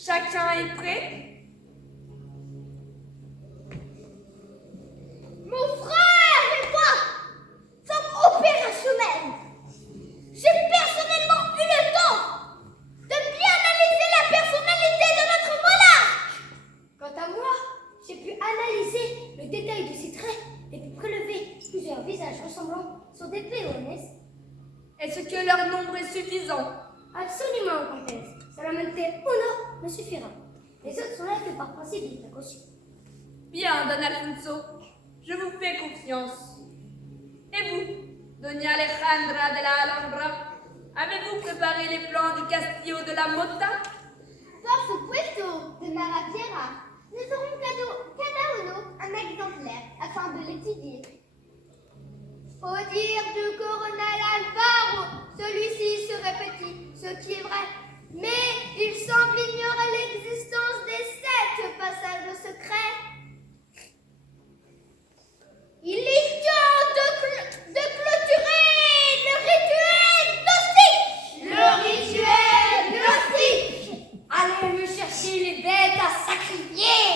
Chacun est prêt? Mon frère et moi sommes opérationnels. J'ai personnellement eu le temps de bien analyser la personnalité de notre monarque. Quant à moi, j'ai pu analyser le détail de ses traits et pu prélever plusieurs visages ressemblants sur des péonesses. Est-ce que leur nombre est suffisant? Absolument, comtesse. Solamente uno me suffira. Les autres sont là que par principe de précaution. Bien, Don Alfonso, je vous fais confiance. Et vous, Doña Alejandra de la Alhambra, avez-vous préparé les plans du Castillo de la Mota? Por supuesto, de Maraviera. Nous aurons cada uno un exemplaire afin de l'étudier. Au dire du colonel Alvaro, celui-ci serait petit, ce qui est vrai. Mais il semble ignorer l'existence des 7 passages secrets. Il est temps de clôturer le rituel gnostique. Le rituel gnostique. Allez me chercher les bêtes à sacrifier.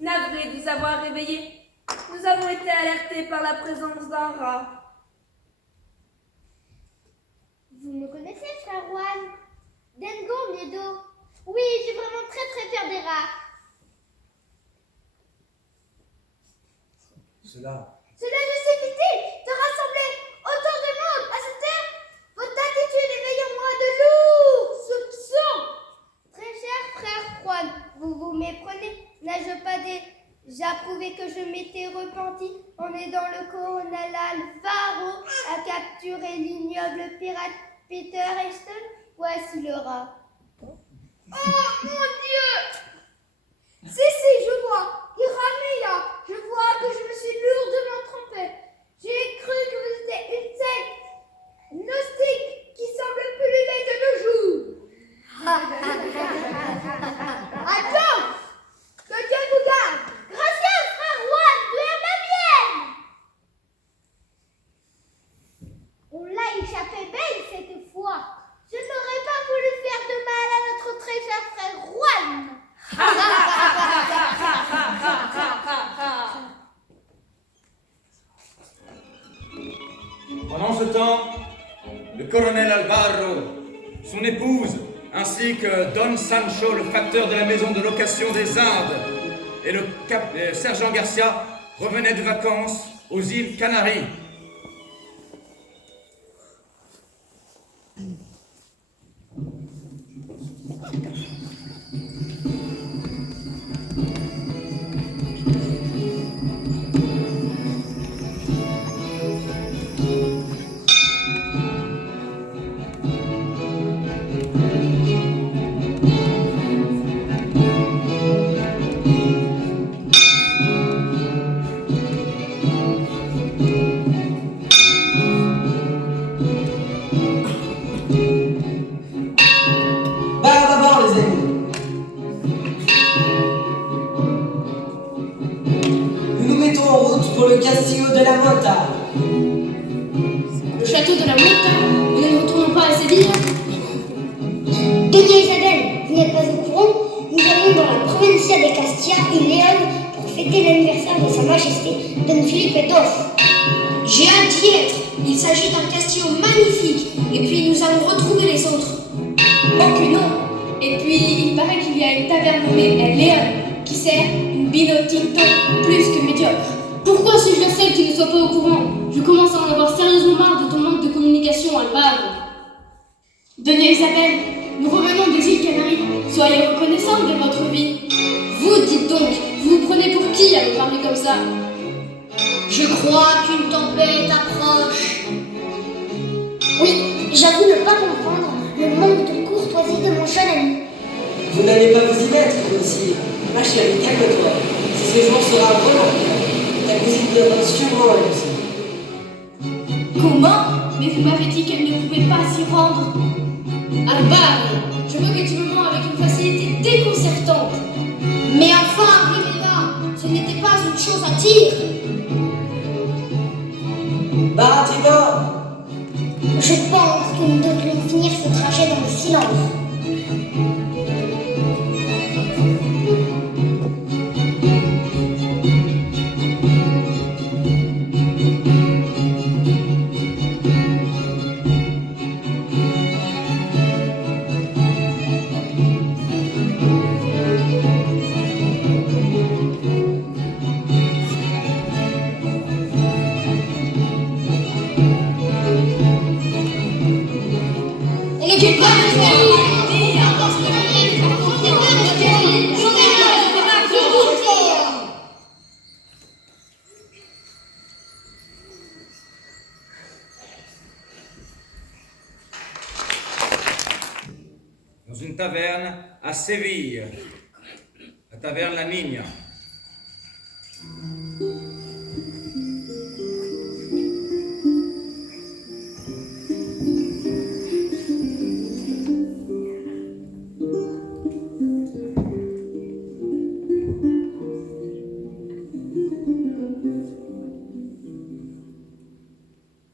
Navré de vous avoir réveillé. Nous avons été alertés par la présence d'un rat. Vous me connaissez, frère Juan? Dengo, miedo. Oui, je suis vraiment très fière des rats. Cela nécessitait de rassembler autant de monde à cette heure. Votre attitude éveille en moi de lourds soupçons. Très cher frère Juan, vous vous méprenez. N'ai-je pas déjà prouvé que je m'étais repenti en aidant le colonel Alvaro à capturer l'ignoble pirate Peter Heston? Voici le rat. Oh mon Dieu! Si, je vois. Il ramait là. Je vois que je me suis lourdement trompée. J'ai cru que vous étiez une secte gnostique qui semble pulluler de nos jours. Attends! Que Dieu vous garde! Gracias, frère Juan, tu es ma mienne! On l'a échappé belle cette fois. Je n'aurais pas voulu faire de mal à notre très cher frère Juan. Pendant ce temps, le colonel Alvaro, son épouse, ainsi que Don Sancho, le facteur de la maison de location des Indes, et le sergent Garcia revenaient de vacances aux îles Canaries. Le Castillo de la Mota. Le château de la Mota? Nous ne retournons pas à Séville? Doña Isabelle, vous n'êtes pas au courant? Nous allons dans la provincia de Castilla y León pour fêter l'anniversaire de Sa Majesté Don Felipe II. J'ai hâte d'y être. Il s'agit d'un castillo magnifique. Et puis nous allons retrouver les autres. Oh que non. Et puis, il paraît qu'il y a une taverne nommée El Leon qui sert une vino tinto plus que médiocre. Pourquoi suis-je la seule qui ne soit pas au courant? Je commence à en avoir sérieusement marre de ton manque de communication, Albano. Doña Isabelle, nous revenons des îles Canaries. Soyez reconnaissante de votre vie. Vous, dites donc, vous vous prenez pour qui à me parler comme ça? Je crois qu'une tempête approche. Oui, j'avoue ne pas comprendre le manque de courtoisie de mon jeune ami. Vous n'allez pas vous y mettre, vous aussi. Ma chérie, calme-toi. Ce séjour sera remarquable. Ta cousine viendra sûrement elle aussi. Comment? Mais vous m'avez dit qu'elle ne pouvait pas s'y rendre. Albano, je veux que tu me mens avec une facilité déconcertante. Mais enfin, Rimena, ce n'était pas une chose à dire. Baratina! Je pense que nous devrions finir ce trajet dans le silence. On ne quitte pas le pays. Dans une taverne à Séville, la taverne La Niña.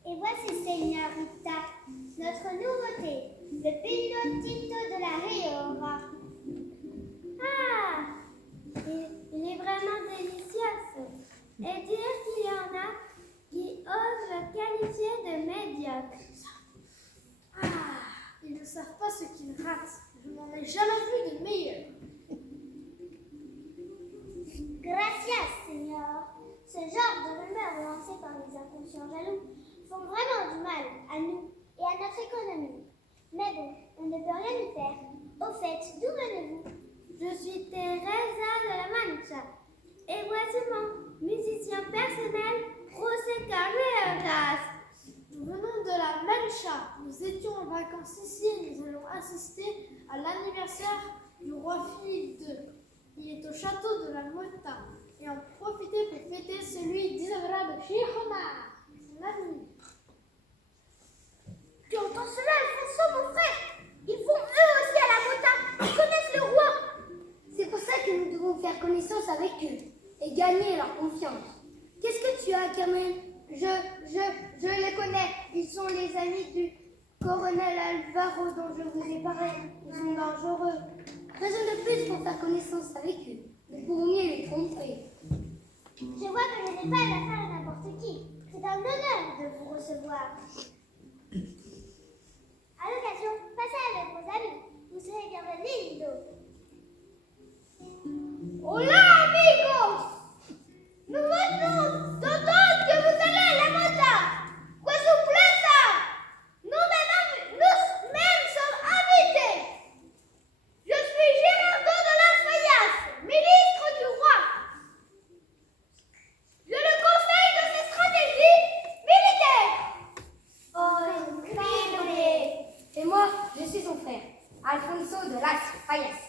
Et voici, Señorita, notre nouveauté, le Vino Tinto de la Rioja. Ah, il est vraiment délicieux. Et dire qu'il y en a qui osent le qualifier de médiocre. Ah, ils ne savent pas ce qu'ils ratent. Je n'en ai jamais vu de meilleur. Gracias, Seigneur. Ce genre de rumeurs lancées par les inconscients jaloux font vraiment du mal à nous et à notre économie. Mais bon, on ne peut rien y faire. Au fait, d'où venez-vous? Je suis Teresa de la Mancha. Et voici mon musicien personnel, José Carreras. Nous venons de la Mancha. Nous étions en vacances ici et nous allons assister à l'anniversaire du roi Philippe II. Il est au château de la Mota et en profiter pour fêter celui d'Isabella de Girona, son amie. Tu entends cela, Alfonso, mon frère? Ils vont eux aussi à la Mota. Ils connaissent le roi. C'est pour ça que nous devons faire connaissance avec eux et gagner leur confiance. Qu'est-ce que tu as, Carmen? Je les connais. Ils sont les amis du colonel Alvaro dont je vous ai parlé. Ils sont dangereux. Raison de plus pour faire connaissance avec eux. Nous pourrons mieux les tromper. Je vois que je n'ai pas affaire à n'importe qui. C'est un honneur de vous recevoir. À l'occasion, passez avec vos amis. Vous serez bienvenus, Hola, amigos! Nous venons d'entendre que vous allez à la Mota. Quoi sorpresa! Nous-mêmes sommes invités. Je suis Gerardo de las Fallas, ministre du roi. Je le conseille de ses stratégies militaires. Oh, incroyable! Et moi, je suis son frère, Alfonso de las Fallas,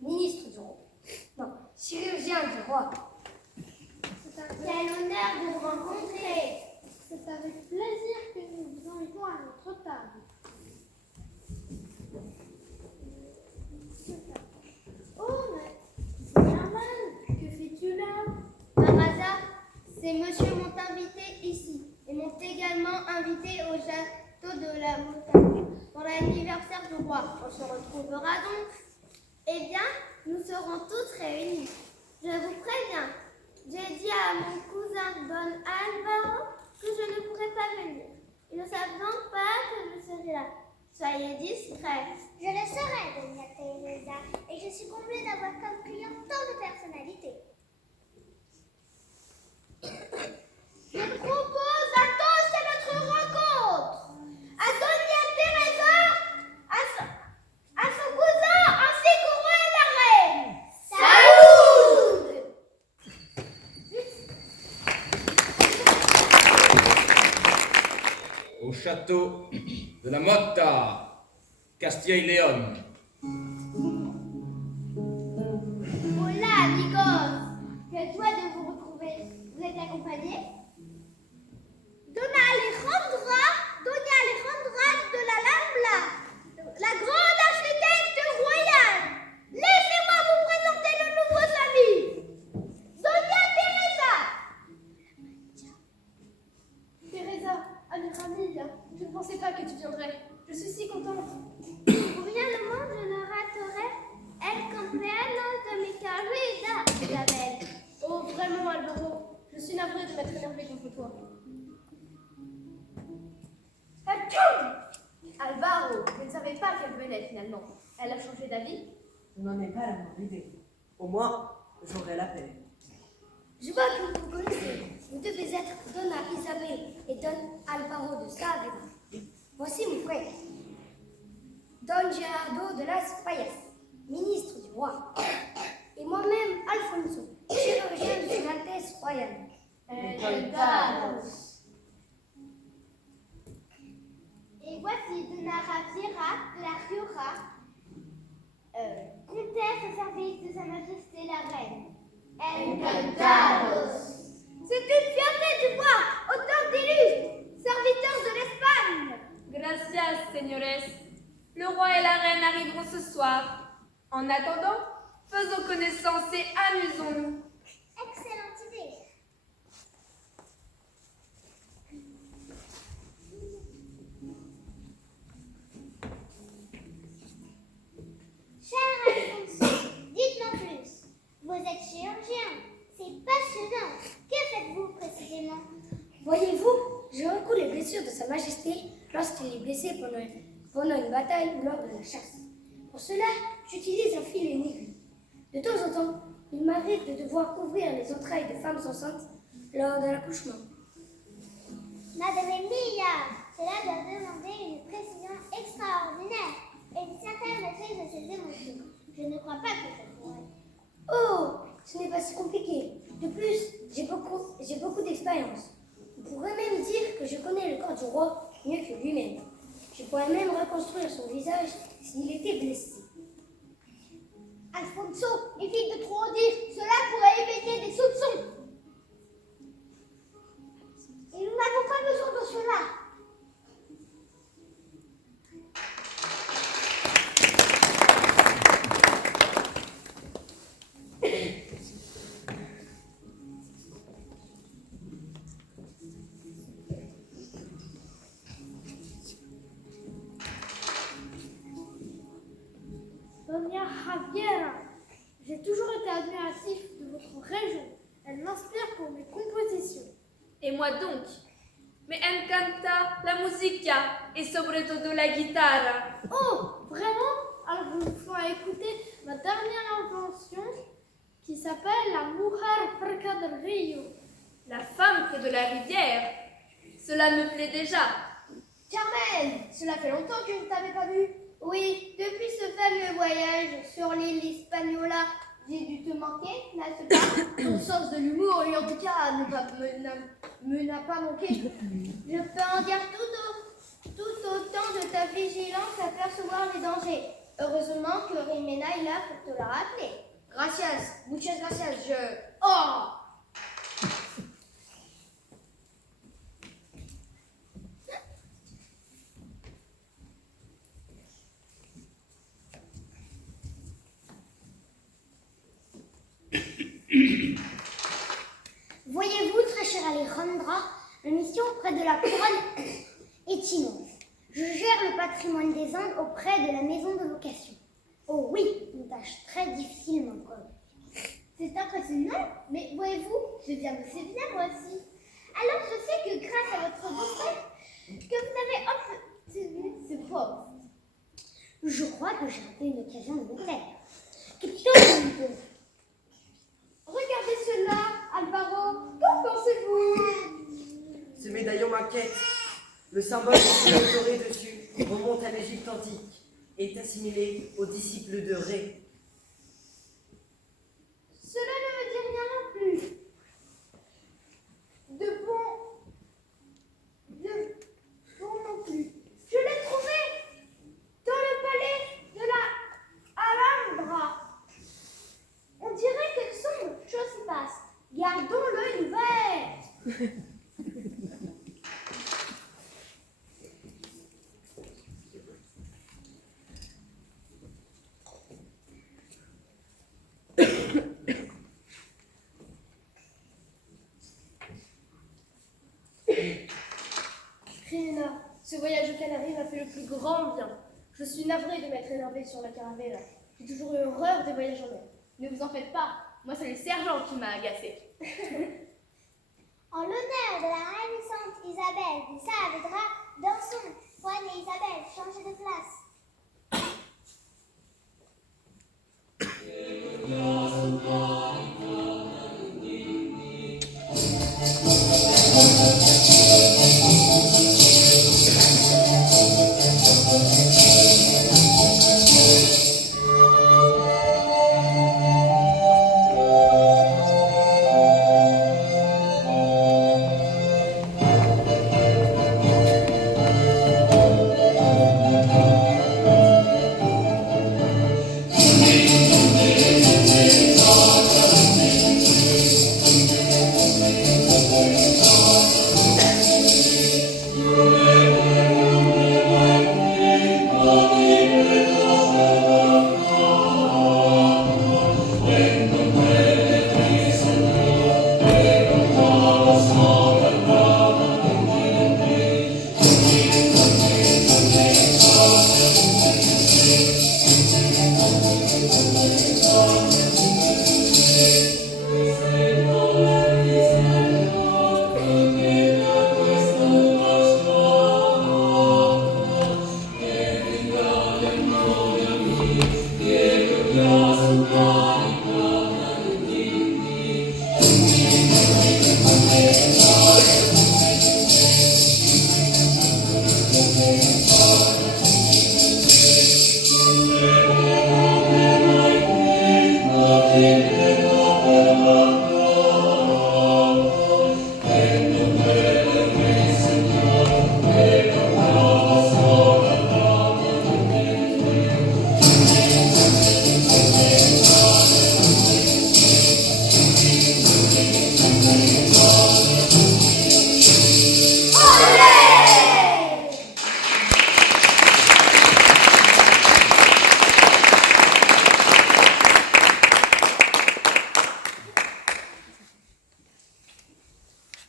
ministre du roi. Non, chirurgien du roi. Quel honneur de vous rencontrer. C'est avec plaisir que nous vous invitons à notre table. Oh, mais Germaine, que fais-tu là? Par hasard, ces messieurs m'ont invité ici et m'ont également invité au château de la Montagne pour l'anniversaire du roi. On se retrouvera donc. Eh bien, nous serons tous réunis. Je vous préviens, j'ai dit à mon cousin Don Alvaro que je ne pourrais pas venir. Ils ne savent donc pas que je serai là. Soyez discret. Je le serai, Doña Teresa, et je suis comblée d'avoir comme client tant de personnalités. Je propose à tous de notre rencontre, à Doña Teresa, à son cousin, ainsi qu'au roi et la reine. Salut! Au château de la Motta, Castilla y León. Hola, amigos. Quelle joie de vous retrouver. Vous êtes accompagnés? Doña Alejandra de la Lambla, la grande architecte royale. Laissez-moi vous présenter nos nouveaux amis. Doña Teresa. Teresa, amie Ramille, je ne pensais pas que tu viendrais. Je suis si contente. Pour rien au monde, je ne raterai el cumpleaños de mi querida Isabelle. Oh, vraiment, Alvaro, je suis navrée de m'être énervée contre toi. Alvaro, je ne savais pas qu'elle venait finalement. Elle a changé d'avis? Je n'en ai pas la moindre idée. Au moins, j'aurai la paix. Je vois que vous connaissez. Vous devez être Donna Isabelle et Don Alvaro de Saavedra. Voici mon frère, Don Gerardo de las Fallas, ministre du roi. Et moi-même, Alfonso, chirurgien de son Altesse royale. Et voici Donna Raviera de la Rioja, comtesse au service de Sa Majesté la Reine. Encantados. C'est une fierté de voir autant d'illustres serviteurs de l'Espagne. Gracias, señores. Le roi et la reine arriveront ce soir. En attendant, faisons connaissance et amusons-nous. Excellente idée. Cher Alfonso, dites-moi plus. Vous êtes chirurgien. C'est passionnant. Que faites-vous précisément? Voyez-vous, je recours les blessures de Sa Majesté lorsqu'il est blessé pendant une bataille ou lors de la chasse. Pour cela, j'utilise un fil aigu. De temps en temps, il m'arrive de devoir couvrir les entrailles de femmes enceintes lors de l'accouchement. Madame Emilia, cela doit demander une précision extraordinaire et une certaine maîtrise de ses émotions. Je ne crois pas que ça pourrait. Oh, ce n'est pas si compliqué. De plus, j'ai beaucoup d'expérience. On pourrait même dire que je connais le corps du roi mieux que lui-même. Je pourrais même reconstruire son visage s'il était blessé. Alfonso, évite de trop en dire. Cela pourrait éveiller des soupçons. Et nous n'avons pas besoin de cela. Doña Javiera, j'ai toujours été admiratif de votre région. Elle m'inspire pour mes compositions. Et moi donc. Me encanta la musica et sobre todo la guitarra. Oh, vraiment? Alors je vous ferai écouter ma dernière invention qui s'appelle la Mujer cerca del río. La femme près de la rivière. Cela me plaît déjà. Carmen, cela fait longtemps que je ne t'avais pas vu. Oui, depuis ce fameux voyage sur l'île Hispaniola, j'ai dû te manquer, n'est-ce pas? Ton sens de l'humour, lui, en tout cas, me n'a pas manqué. Je peux en dire tout autant de ta vigilance à percevoir les dangers. Heureusement que Rimena est là pour te le rappeler. Gracias, muchas gracias, Oh! Voyez-vous, très chère Alejandra, ma mission auprès de la couronne est immense. Je gère le patrimoine des Indes auprès de la maison de location. Oh oui, une tâche très difficile, mon collègue. C'est impressionnant, mais voyez-vous, je viens de Séville moi aussi. Alors je sais que grâce à votre beau-frère, que vous avez obtenu ce poste. Je crois que j'ai raté une occasion de me taire. Regardez cela, Alvaro. Qu'en pensez-vous? Ce médaillon m'inquiète. Le symbole doré dessus remonte à l'Égypte antique et est assimilé aux disciples de Ré. Cela ne me dit rien non plus. De bon non plus. Je l'ai trouvé dans le palais de la Alhambra. On dirait quelque chose se passe. Gardons l'œil ouvert. Réna, ce voyage aux Canaries m'a fait le plus grand bien. Je suis navrée de m'être énervée sur la caravelle. J'ai toujours eu horreur des voyages en mer. Ne vous en faites pas, moi c'est le sergent qui m'a agacée. En l'honneur de la reine sainte Isabelle du Saavedra, dansons. Juan et Isabelle, changez de place.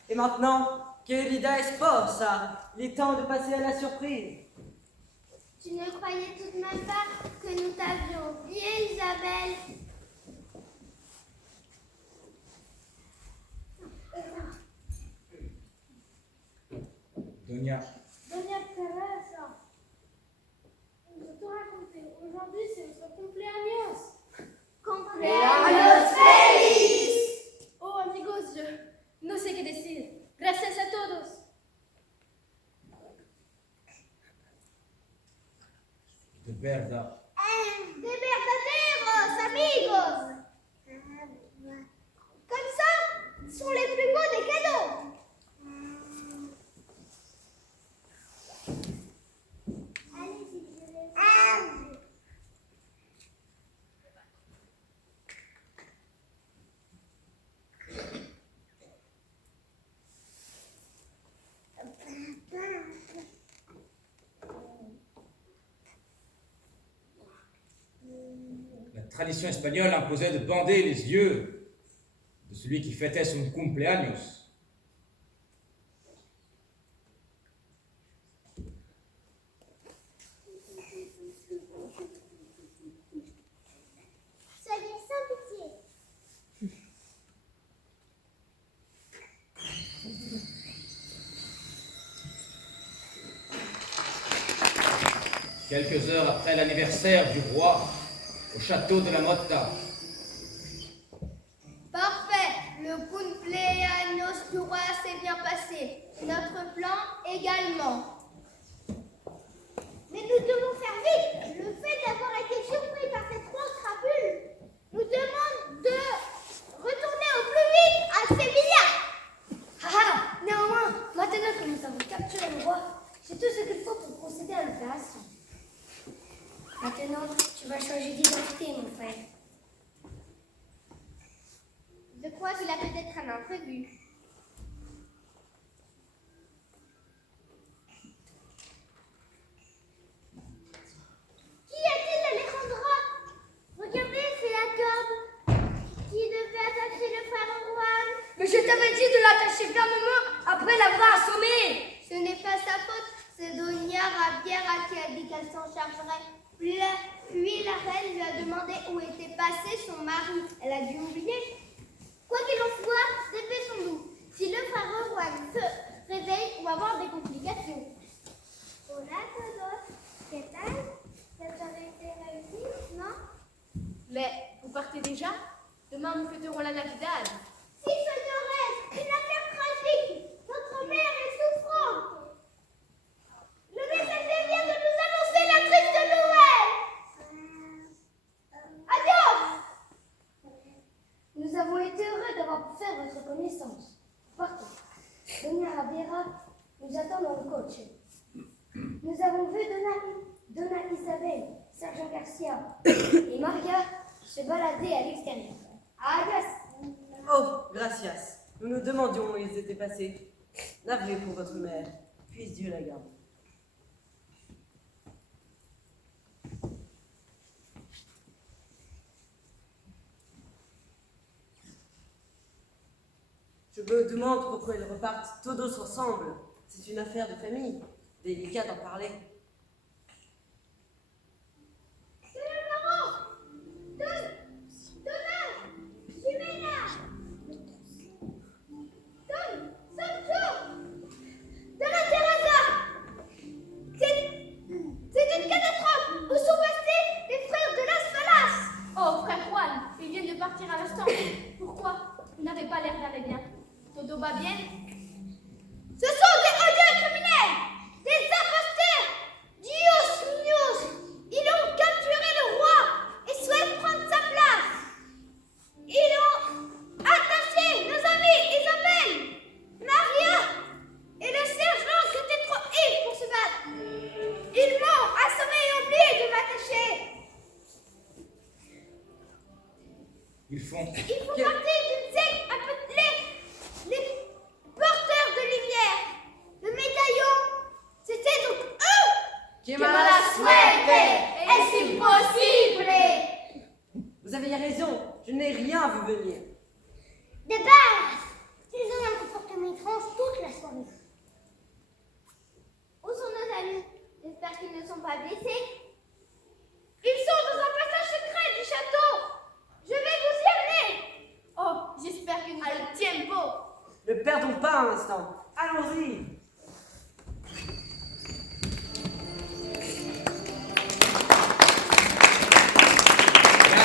Et maintenant, que l'ida esposa, il est temps de passer à la surprise. Tu ne croyais tout de même pas que nous t'avions oublié, Isabelle? Doña, Doña Teresa, je te raconter. Aujourd'hui, c'est notre cumpleaños. ¡Cumpleaños feliz! Oh amigos, yo no sé qué decir. Gracias a todos. de verdad. ¡De verdaderos amigos! Comme ça, sont les plus beaux des cadeaux. La tradition espagnole imposait de bander les yeux de celui qui fêtait son cumpleaños. Soyez sans pitié. quelques heures après l'anniversaire du roi, au château de la Motta. Parfait. Le cumpleaños du roi s'est bien passé. Notre plan également. Mais nous devons faire vite. Le fait d'avoir été surpris par ces trois crapules nous demande de retourner au plus vite à Sévilla. Néanmoins, maintenant que nous avons capturé le roi, j'ai tout ce qu'il faut pour procéder à l'opération. Maintenant, tu vas changer d'identité, mon frère. Je crois qu'il a peut-être un imprévu. Qui a-t-il, Alejandra? Regardez, c'est la corde qui devait attacher le frère Juan. Mais je t'avais dit de l'attacher fermement après l'avoir assommé. Ce n'est pas sa faute, c'est Doña Rabiera qui a dit qu'elle s'en chargerait. Puis la reine lui a demandé où était passé son mari. Elle a dû oublier. Quoi qu'il en soit, dépêchons-nous. Si le frère Juan se réveille, on va avoir des complications. Hola a todos. ¿Qué tal? ¿Vous avez été réunis, non? Mais vous partez déjà? Demain, nous fêterons la Navidad. Si, señores, une affaire tragique. Notre mère est souffrante. Le messager vient de nous annoncer la triste nouvelle. Adios. Nous avons été heureux d'avoir pu faire votre connaissance. Partons. Doña Rabiera nous attend dans le coche. Nous avons vu Donna Isabel, Sergent Garcia et Maria se balader à l'extérieur. Adios. Oh, gracias. Nous nous demandions où ils étaient passés. Navré pour votre mère. Puisse Dieu la garde. Je me demande pourquoi ils repartent tous ensemble. C'est une affaire de famille. Délicat d'en parler. C'est le baron. Donna, Jimena. Don Sancho. Donna Teresa. C'est une catastrophe. Où sont passés les frères de Las Falas? Oh, frère Juan, ils viennent de partir à l'instant. Pourquoi? Vous n'avez pas l'air d'aller bien. Todo va bien? Ce sont des odieux criminels, des imposteurs. Dios míos, ils ont capturé le roi et souhaitent prendre sa place. Ils ont attaché nos amis Isabelle, Maria et le sergent qui était trop ivre pour se battre. Ils m'ont assommé et oublié de m'attacher. Ils font Ils font partie d'une secte appelée les porteurs de lumière. Le médaillon, c'était donc eux. Que mala suerte! Es impossible! Vous avez raison. Je n'ai rien vu venir. De base, ils ont un comportement étrange toute la soirée. Où sont nos amis? J'espère qu'ils ne sont pas blessés. Ils sont dans un passage secret du château. Je vais vous y amener. Oh, j'espère que nous allons tiempo. Ne perdons pas un instant. Allons-y.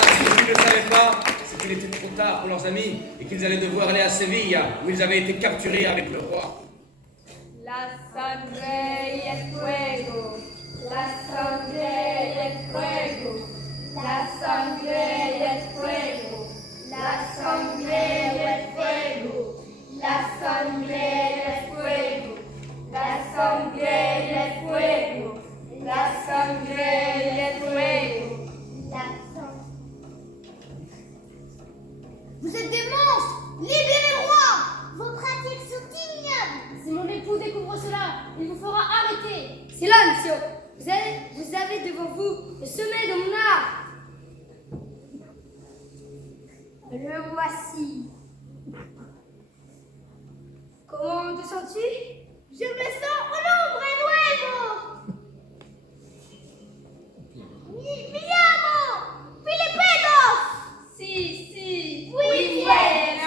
Ce qu'ils ne savaient pas, c'est qu'il était trop tard pour leurs amis et qu'ils allaient devoir aller à Sévilla, où ils avaient été capturés avec le roi. La sangre y el fuego, la sangre y el fuego, la sangre y el fuego, la sangre y el fuego, la sangre y el fuego, la sangre y el fuego, la sangre y el fuego. Vous êtes des monstres! Libérez le roi! Vos pratiques sont ignobles! Si mon époux découvre cela, il vous fera arrêter. Silencio. Vous avez devant vous le sommet de mon art. Le voici. Comment te sens-tu? Je me sens un hombre nuevo! Mi llamo Filipedos! Si, Muy bien!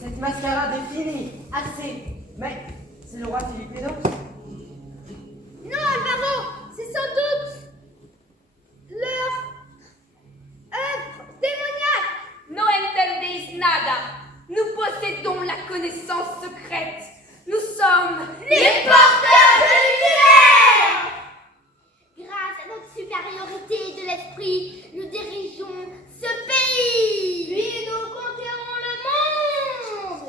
Cette mascarade est finie. Assez. Mais c'est le roi esprit, nous dirigeons ce pays. Puis nous conquérons le monde.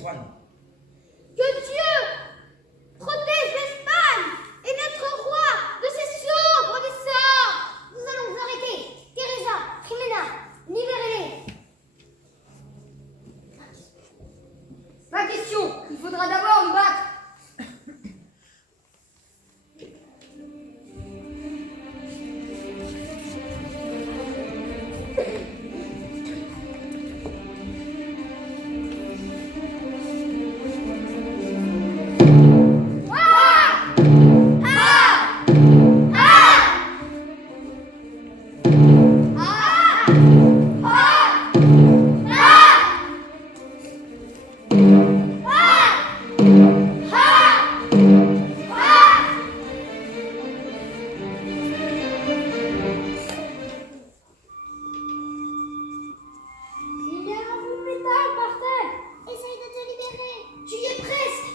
Juan, Que Dieu protège l'Espagne et notre roi de ces sombres des sorts. Nous allons arrêter Teresa, Jimena, libérez-les. Ma question, il faudra d'abord nous battre. Il y a un coup de métal par terre. Essaye de te libérer. Tu y es presque.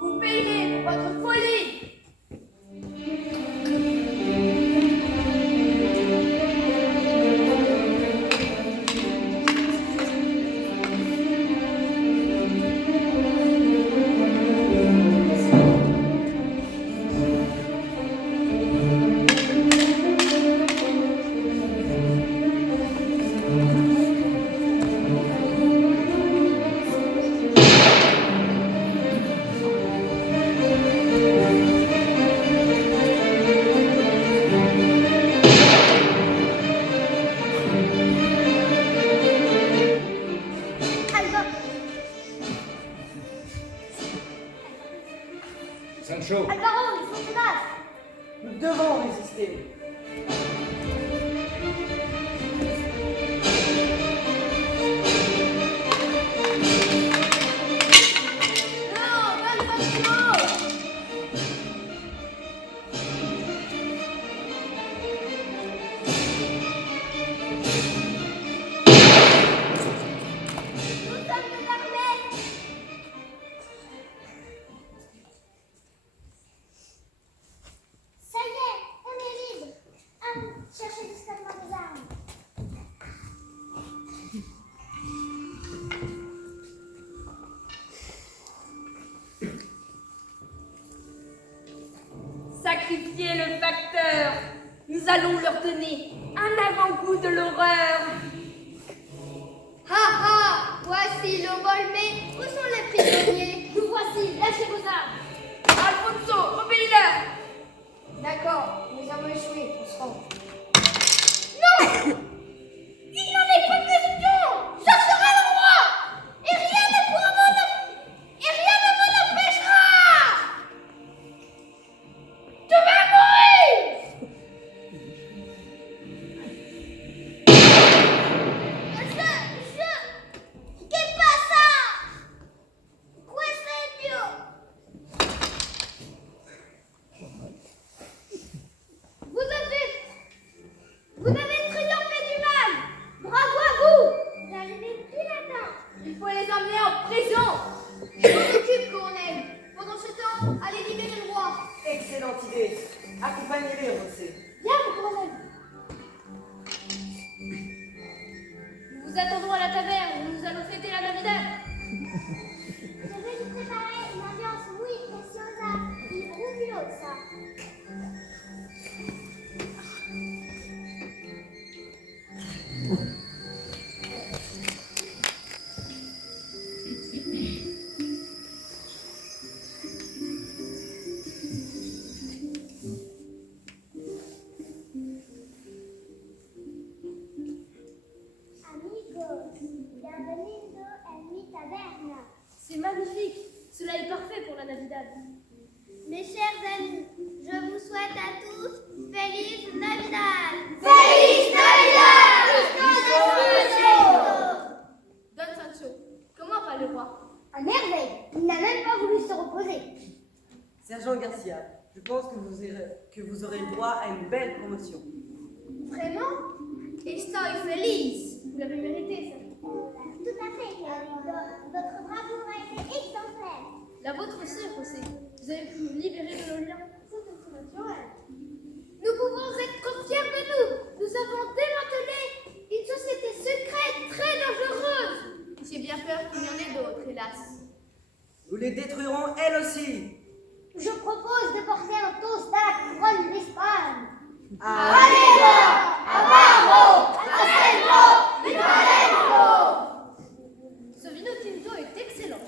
Vous payerez pour votre folie. Alba, Sancho, Alvaro, ils sont tenaces. Nous devons résister. Non, Alvaro. Nous sommes des armées. Ça y est, on est libre. Allons chercher discrètement des armes. Sacrifiez le facteur. Nous allons leur donner un avant-goût de l'horreur. Ha ha, voici le volmé. Où sont les prisonniers? Nous voici, lâchez vos armes. Alfonso, obéis-leur. D'accord, nous avons échoué, on se rend. Non! Il n'en est pas question! Je serai le roi! Et rien ne me l'empêchera! Je vais mourir! Qu'est-ce passa? Questo è Dio! Vous avez triomphé du mal. Bravo à vous. Vous arrivez plus là-dedans. Il faut les emmener en prison. Je m'en occupe, colonel. Pendant ce temps, allez libérer le roi. Excellente idée. Accompagnez-les, José. Viens, mon colonel. Nous vous attendons à la taverne où nous allons fêter la Navidad. Je vais vous préparer une ambiance muy preciosa y rubirosa. Amigos, bienvenido en mi taberna. C'est magnifique. Cela est parfait pour la Navidad. Mes chers amis, je vous souhaite à tous Feliz Navidad. Feliz Navidad. Don Sancho, comment va le roi? À merveille, il n'a même pas voulu se reposer. Sergent Garcia, je pense que vous aurez le droit à une belle promotion. Vraiment? Estoy feliz. Vous l'avez mérité, ça. Tout à fait, querido. Votre bravoure a été exemplaire. La vôtre aussi, José. Vous avez pu nous libérer de nos liens. C'est une promotion Ce vino tinto est excellent.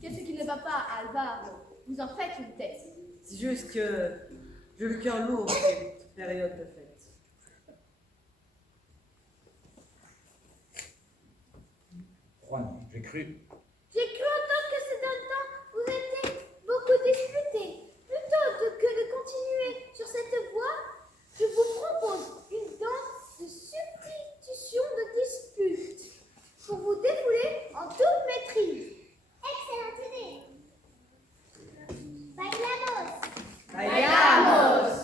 Qu'est-ce qui ne va pas, Alvaro? Vous en faites une tête. C'est juste que j'ai le cœur lourd en cette période de fête. Juan, j'ai cru. J'ai cru entendre que ces derniers temps, vous étiez beaucoup disputés. Plutôt que de continuer sur cette voie, je vous propose une danse de substitution de disputes pour vous défouler en toute maîtrise. Excellente idée. Bailamos. Bailamos!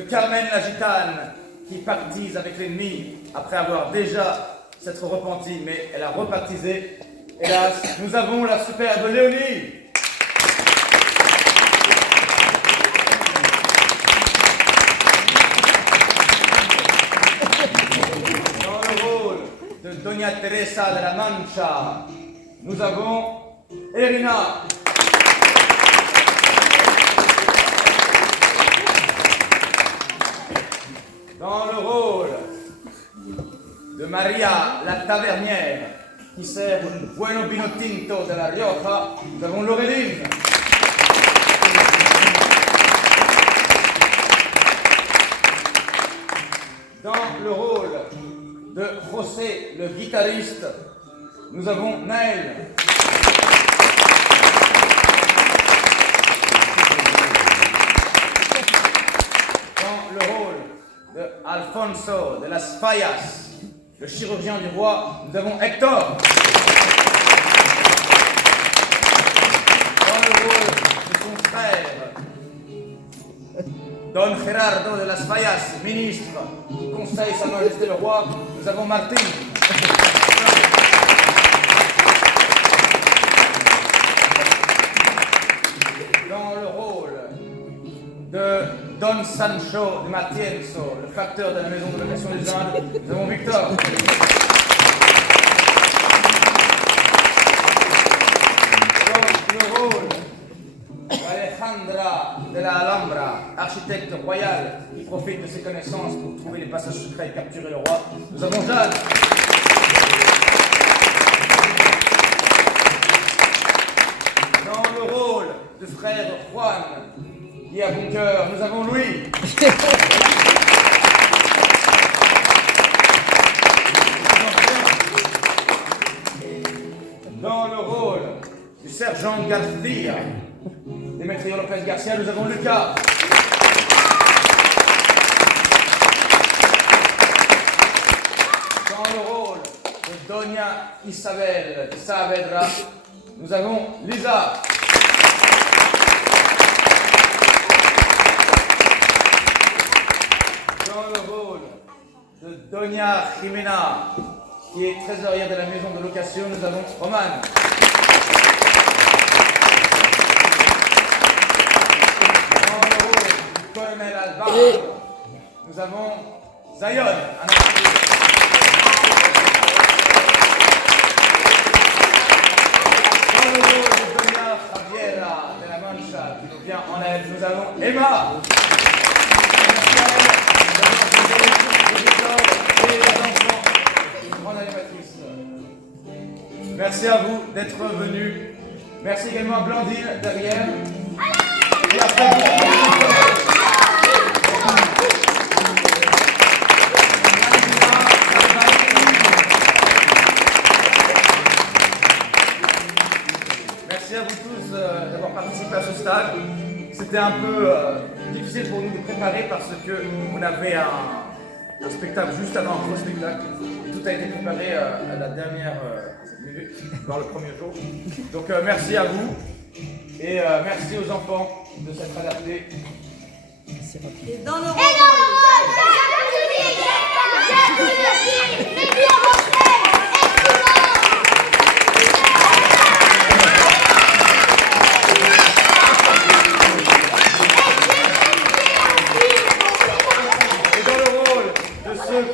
de Carmen la gitane, qui pactise avec l'ennemi après avoir déjà s'être repentie, mais elle a rebaptisé. Hélas, nous avons la superbe Léonie. Dans le rôle de Doña Teresa de la Mancha, nous avons Erina. Dans le rôle de Maria la tavernière, qui sert un bueno vino tinto de la Rioja, nous avons Laureline. Dans le rôle de José le guitariste, nous avons Naël. Dans le rôle de Alfonso de las Fallas, le chirurgien du roi, nous avons Hector. Dans le rôle de son frère, Don Gerardo de las Fallas, ministre qui conseille Sa Majesté le Roi, nous avons Martin. Dans le rôle de Don Sancho de Matienzo, le facteur de la maison de location des Indes, nous avons Victor. Dans le rôle d'Alejandra de la Alhambra, architecte royal qui profite de ses connaissances pour trouver les passages secrets et capturer le roi, nous avons Jeanne. Dans le rôle de frère Juan, qui a bon cœur, nous avons Louis. Dans le rôle du sergent Garcia, Demetrio Lopez Garcia, nous avons Lucas. Dans le rôle de Doña Isabel de Saavedra, nous avons Lisa. Dans le rôle de Doña Jimena, qui est trésorière de la maison de location, nous avons Roman. Dans le rôle du colonel Alvaro, nous avons Zion. Dans le rôle de Doña Javiera de la Mancha, qui nous vient en aide, nous avons Emma. Merci à vous d'être venus. Merci également à Blandine derrière. Et après merci à vous tous d'avoir participé à ce stade. C'était un peu difficile pour nous de préparer parce qu'on avait un spectacle juste avant un gros spectacle. Et tout a été préparé à la dernière minute, dans le premier jour. Donc merci à vous et merci aux enfants de s'être adaptés. Et dans le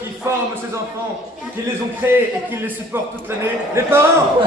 qui forment ces enfants, qui les ont créés et qui les supportent toute l'année, les parents.